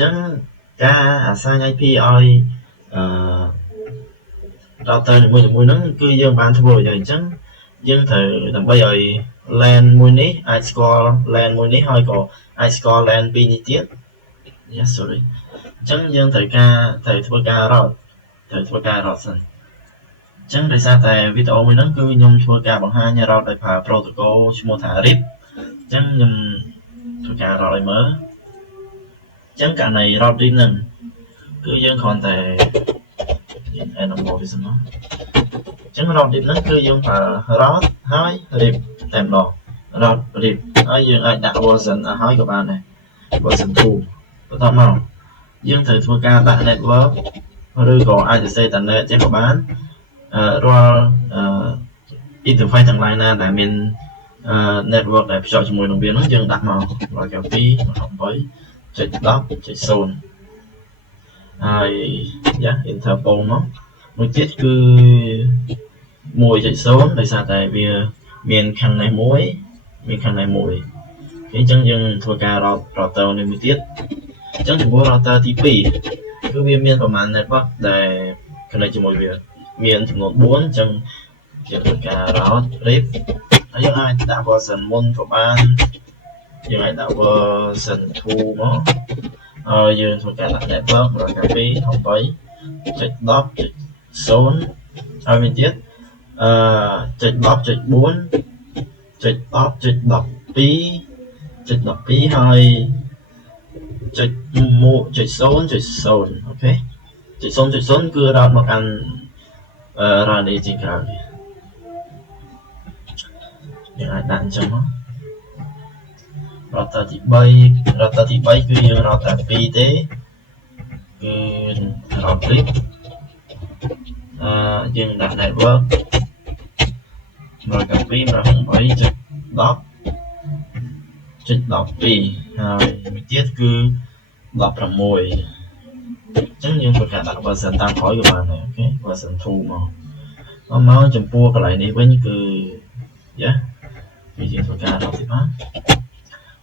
ចឹងការអាសាញ IP ឲ្យrouter នីមួយៗហ្នឹងគឺយើងបានធ្វើយ៉ាងអញ្ចឹងយើងត្រូវដើម្បីឲ្យ LAN មួយនេះអាចស្គាល់ LAN មួយនេះហើយក៏អាចស្គាល់ LAN ពីរនេះទៀត Yes sorry អញ្ចឹងយើងត្រូវធ្វើការ route សិនអញ្ចឹងដោយសារតែវីដេអូមួយហ្នឹងគឺខ្ញុំធ្វើការបង្ហាញ route ដោយប្រើ protocol ឈ្មោះថា RIP អញ្ចឹងខ្ញុំធ្វើការ route ឲ្យមើលអញ្ចឹងករណី route RIP ហ្នឹងគឺយើងគ្រាន់តែEnable វាសិនមកអញ្ចឹង route RIP ហ្នឹងគឺយើងប្រើ route ហើយ RIP តែម្ដង route RIP ហើយយើងអាចដាក់ version ឲ្យហើយក៏បានដែរ version 2បន្ទាប់មកយើងត្រូវធ្វើការដាក់ network ឬក៏អាចសរសេរតែ net ចឹងក៏បានរាល់interface ទាំងឡាយណាដែលមានnetwork ដែលភ្ជាប់ជាមួយនឹងវាហ្នឹងយើងដាក់មក192.168.10.0ហើយinterpol មកមួយទៀតគឺ 1.0 ដោយសារតែវាមានខាងនេះមួយមានខាងនេះមួយអញ្ចឹងយើងធ្វើការ router នេះមួយទៀតអញ្ចឹងចំពោះ router ទី2គឺវាមានប្រមាណ network ដែល connect ជាមួយវាមានចំនួន4អញ្ចឹងយើងធ្វើការ route RIP ហើយយើងអាចដាក់ version មុនក៏បានយើងអាចដាក់ version 2មកហើយយើងធ្វើការដាក់ network 192.8.10.0 ហើយមានទៀត.10.4.10.12 ហើយ.1.0.0 អូខេ .0.0 គឺរត់មកកាន់run នេះជាក្រោយយើងអាចដាក់អញ្ចឹងមកrouter ទី3គឺយើង router 2ទេគឺ route RIP យើងដាក់ network 192.168.10.12 ហើយមួយទៀតគឺ 16 អញ្ចឹងយើងធ្វើការដាក់ version តាមក្រោយក៏បានដែរអូខេ version 2មកចំពោះកន្លែងនេះវិញគឺយើងធ្វើការ route ទៀតមក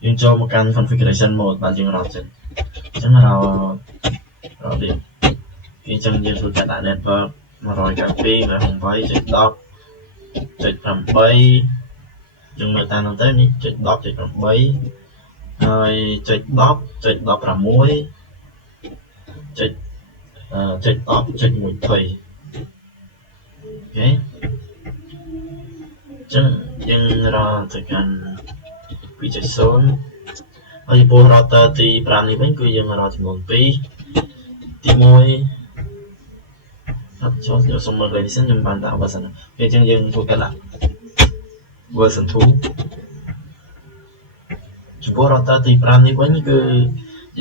យើងចូលមកកាន់ configuration mode បាទយើង route ចិត្តអញ្ចឹង route ទៀតគេអញ្ចឹងយើងធ្វើការដាក់ network 192.168.10.8 យើងមើលតាមនោះទៅនេះ .10.8 ហើយ .10.16 .10.120 អូខេអញ្ចឹងយើងរកទៅកាន់ 2.0 ហើយចំពោះ router ទី5នេះវិញគឺយើងរកចំនួន2ទី1ចូលសុំមើល version ខ្ញុំបានដាក់ version អញ្ចឹងយើងធ្វើការដាក់ version 2ចំពោះ router ទី5នេះវិញគឺ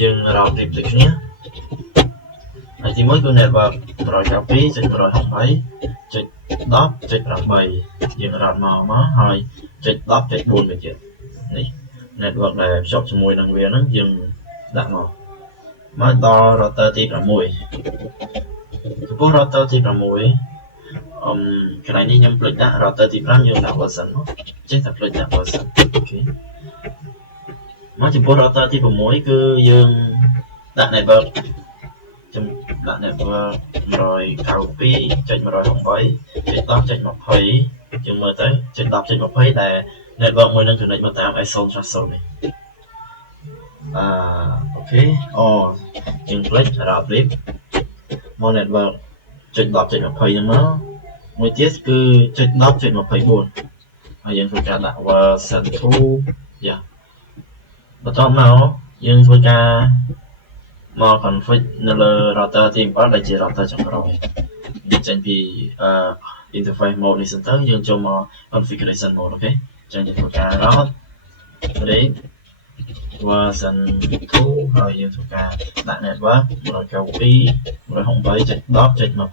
យើងរក RIP ដូចគ្នាហើយទី1គឺ network 192.168.10.8 យើងរកមកហើយ .10.4 មួយទៀតនេះ network ដែលភ្ជាប់ជាមួយនឹងវាហ្នឹងយើងដាក់មកដល់ router ទី6ចំពោះ router ទី6កន្លែងនេះខ្ញុំភ្លេចដាក់ router ទី5យើងដាក់ version មកចេះតែភ្លេចដាក់ version អូខេមកចំពោះ router ទី6គឺយើងដាក់ network ដាក់ network 192.168.10.20 យើងមើលទៅ .10.20 ដែល network មួយនឹង connect មកតាម S0/0 នេះអូខេយើងភ្លេច route RIP មក network .10.20 ហ្នឹងមកមួយទៀតគឺ .10.24 ហើយយើងធ្វើការដាក់ version 2បន្ទាប់មកយើងធ្វើការមក config នៅលើ router ទី7ដែលជា router ចុងក្រោយចេញពី interface mode នេះសិនទៅយើងចូលមក configuration mode អូខេអញ្ចឹងយើងធ្វើការ route RIP version 2ហើយយើងធ្វើការដាក់ network 192.168.10.24 អូ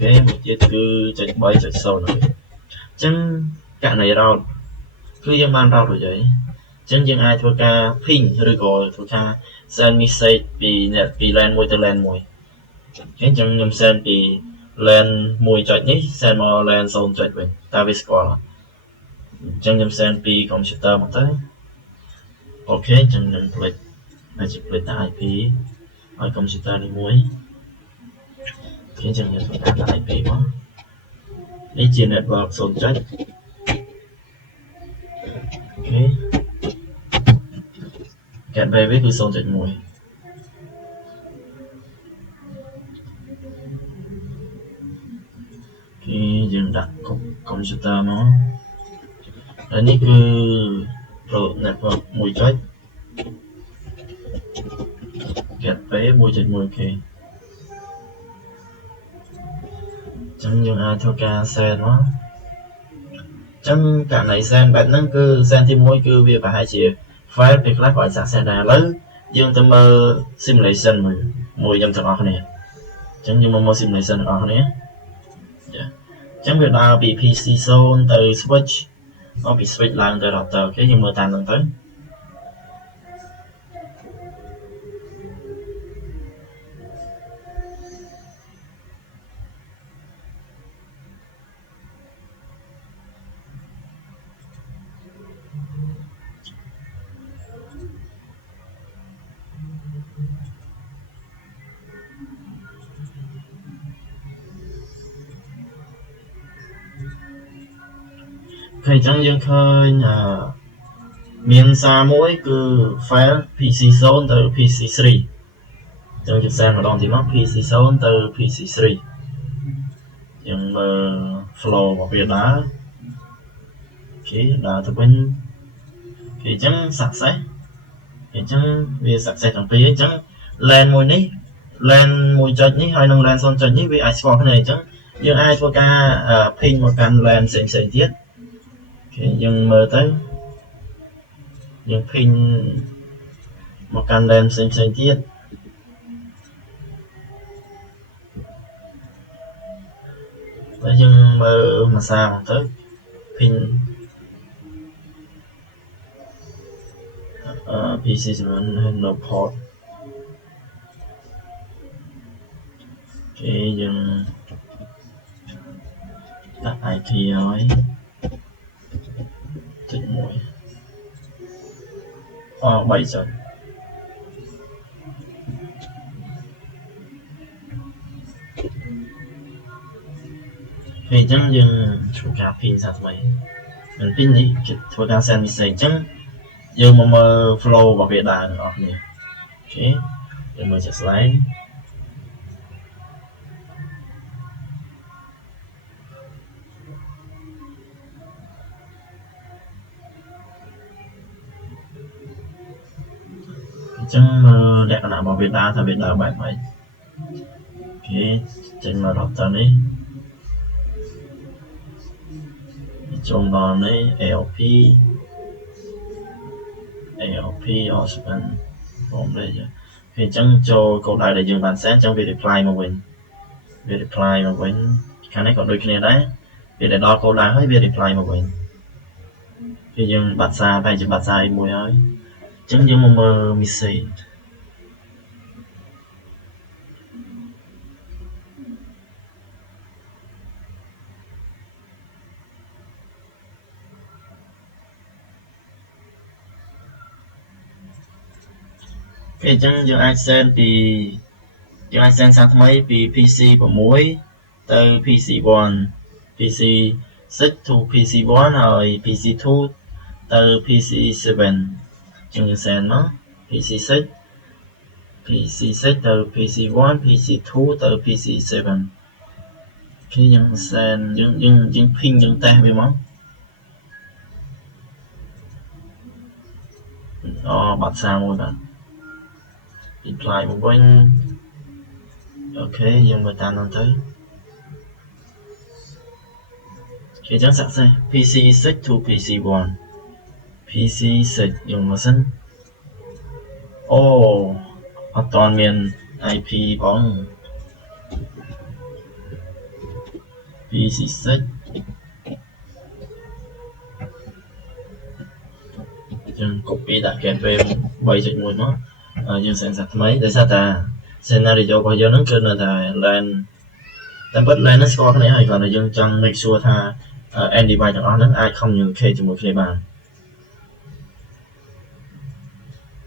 ខេមួយទៀតគឺ .3.0 អញ្ចឹងករណី route គឺយើងបាន route រួចហើយអញ្ចឹងយើងអាចធ្វើការ ping ឬក៏ធ្វើការ send message ពី LAN មួយទៅ LAN មួយអញ្ចឹងខ្ញុំ send ពី LAN 1 ចុចនេះ send មក LAN 0 ចុចវិញតើវាស្គាល់អញ្ចឹងខ្ញុំ send ពី computer មកទៅអូខេអញ្ចឹងខ្ញុំ click ហើយជាផ្លេចតា IP ឲ្យកុំព្យូទ័រនេះមួយគេចឹងយើងធ្វើការដាក់ IP មកនេះជា network 0.អូខេ gateway វាគឺ 0.1 គេយើងដាក់កុំព្យូទ័រមកហើយនេះគឺ network 1 gateway 1.1k ចឹងយើងអាចធ្វើការ send មកចឹងករណី send បែបហ្នឹងគឺ send ទី1គឺវាប្រហែលជា file ពេលខ្លះក៏អាច send ដែរឥឡូវយើងទៅមើល simulation មួយខ្ញុំទាំងអស់គ្នាចឹងយើងមកមើល simulation ទាំងអស់គ្នាចាចឹងវាដើរពី PC 0ទៅ switch មកពី switch ឡើងទៅ router អូខេយើងមើលតាមហ្នឹងទៅឃើញចឹងយើងឃើញមានសារមួយគឺ file PC 0ទៅ PC 3ចឹងយើង send ម្ដងទៀតមក PC 0ទៅ PC 3យើងមើល flow របស់វាដើរអូខេដើរទៅវិញអូខេចឹង success អញ្ចឹងវា success ទាំងពីរអញ្ចឹង LAN មួយនេះ LAN 1 ចុចនេះហើយនិង LAN 0 ចុចនេះវាអាចស្គាល់គ្នាអញ្ចឹងយើងអាចធ្វើការ ping មកកាន់ LAN ផ្សេងៗទៀតអូខេយើងមើលទៅយើង ping មកកាន់ LAN ផ្សេងៗទៀតហើយយើងមើលមួយសារមកទៅ ping PC7 no port គេយើងដាក់ IP ហើយចុច1 3 ចុចពេលអញ្ចឹងយើងធ្វើការ ping សារថ្មីមិន ping នេះគេធ្វើការ send message អញ្ចឹងយើងមកមើល flow របស់វាដែរអ្នកនរគ្នាអូខេយើងមើលជា slide អញ្ចឹងមើលលក្ខណៈរបស់វាដើរថាវាដើរបែបម៉េចអូខេចេញមក router នេះចូលដល់នេះ ALP Osman បងលេខហើយអញ្ចឹងចូលកូដដៅដែលយើងបាន send អញ្ចឹងវា reply មកវិញខាងនេះក៏ដូចគ្នាដែរពេលដែលដល់កូដដៅហើយវា reply មកវិញគឺយើងបាត់សារតែជាបាត់សារមួយហើយអញ្ចឹងយើងមកមើល message គេអញ្ចឹងយើងអាច send សារថ្មីពី PC 6ទៅ PC 1 PC 6 to PC 1ហើយ PC 2ទៅ PC 7អញ្ចឹងយើង send មក PC 6ទៅ PC 1 PC 2ទៅ PC 7គេយើង send យើង ping យើង test វាមកបាត់សារមួយបាទreply មកវិញអូខេយើងមើលតាមនោះទៅគេចឹង success PC 6 to PC 1 PC 6យើងមើលសិនអូអត់តាន់មាន IP ផង PC 6ចឹង copy ដាក់ gateway 3.1 មកយើង send សារថ្មីដោយសារតា scenario របស់យើងហ្នឹងគឺនៅតែ LAN តែពិត LAN ហ្នឹងស្គាល់គ្នាហើយគ្រាន់តែយើងចង់ make sure ថា end device ទាំងអស់ហ្នឹងអាច communicate ជាមួយគ្នាបាន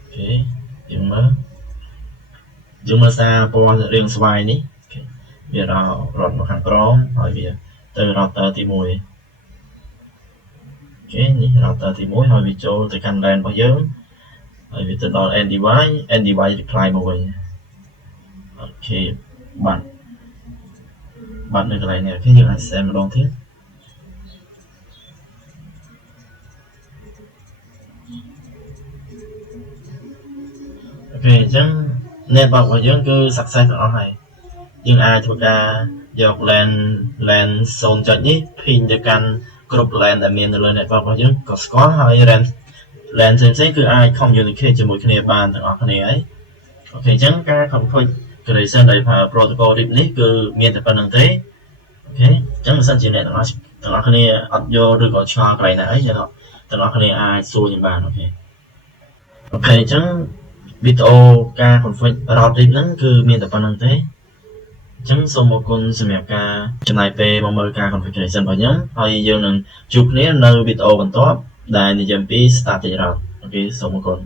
អូខេយើង មើលយើងមើលសារពណ៌រាងស្វាយនេះវារត់មកខាងក្រោមហើយវាទៅរ៉ូទ័រទី1អូខេនេះរ៉ូទ័រទី1ហើយវាចូលទៅកាន់ LAN របស់យើងហើយវាទៅដល់ end device reply មកវិញអូខេបាត់នៅកន្លែងនេះអូខេយើងអាច send ម្ដងទៀតអូខេអញ្ចឹង network របស់យើងគឺ success ទាំងអស់ហើយយើងអាចធ្វើការយក LAN 0 នេះ pin ទៅកាន់គ្រប់ LAN ដែលមាននៅលើ network របស់យើងក៏ស្គាល់ហើយ LAN ផ្សេងៗគឺអាច communicate ជាមួយគ្នាបានទាំងអស់គ្នាហើយអូខេអញ្ចឹងការ configuration ដែលប្រើ protocol RIP នេះគឺមានតែប៉ុណ្្នឹងទេអូខេអញ្ចឹងបើសិនជាអ្នកទាំងអស់គ្នាអត់យល់ឬក៏ឆ្ងល់កន្លែងណាអីទាំងអស់គ្នាអាចសួរខ្ញុំបានអូខេអញ្ចឹងវីដេអូការ config route RIP ហ្នឹងគឺមានតែប៉ុណ្្នឹងទេអញ្ចឹងសូមអរគុណសម្រាប់ការចំណាយពេលមកមើលការ configuration របស់ខ្ញុំហើយយើងនឹងជួបគ្នានៅវីដេអូបន្ទាប់ដែលនិយាយពី static route អូខេសូមអរគុណ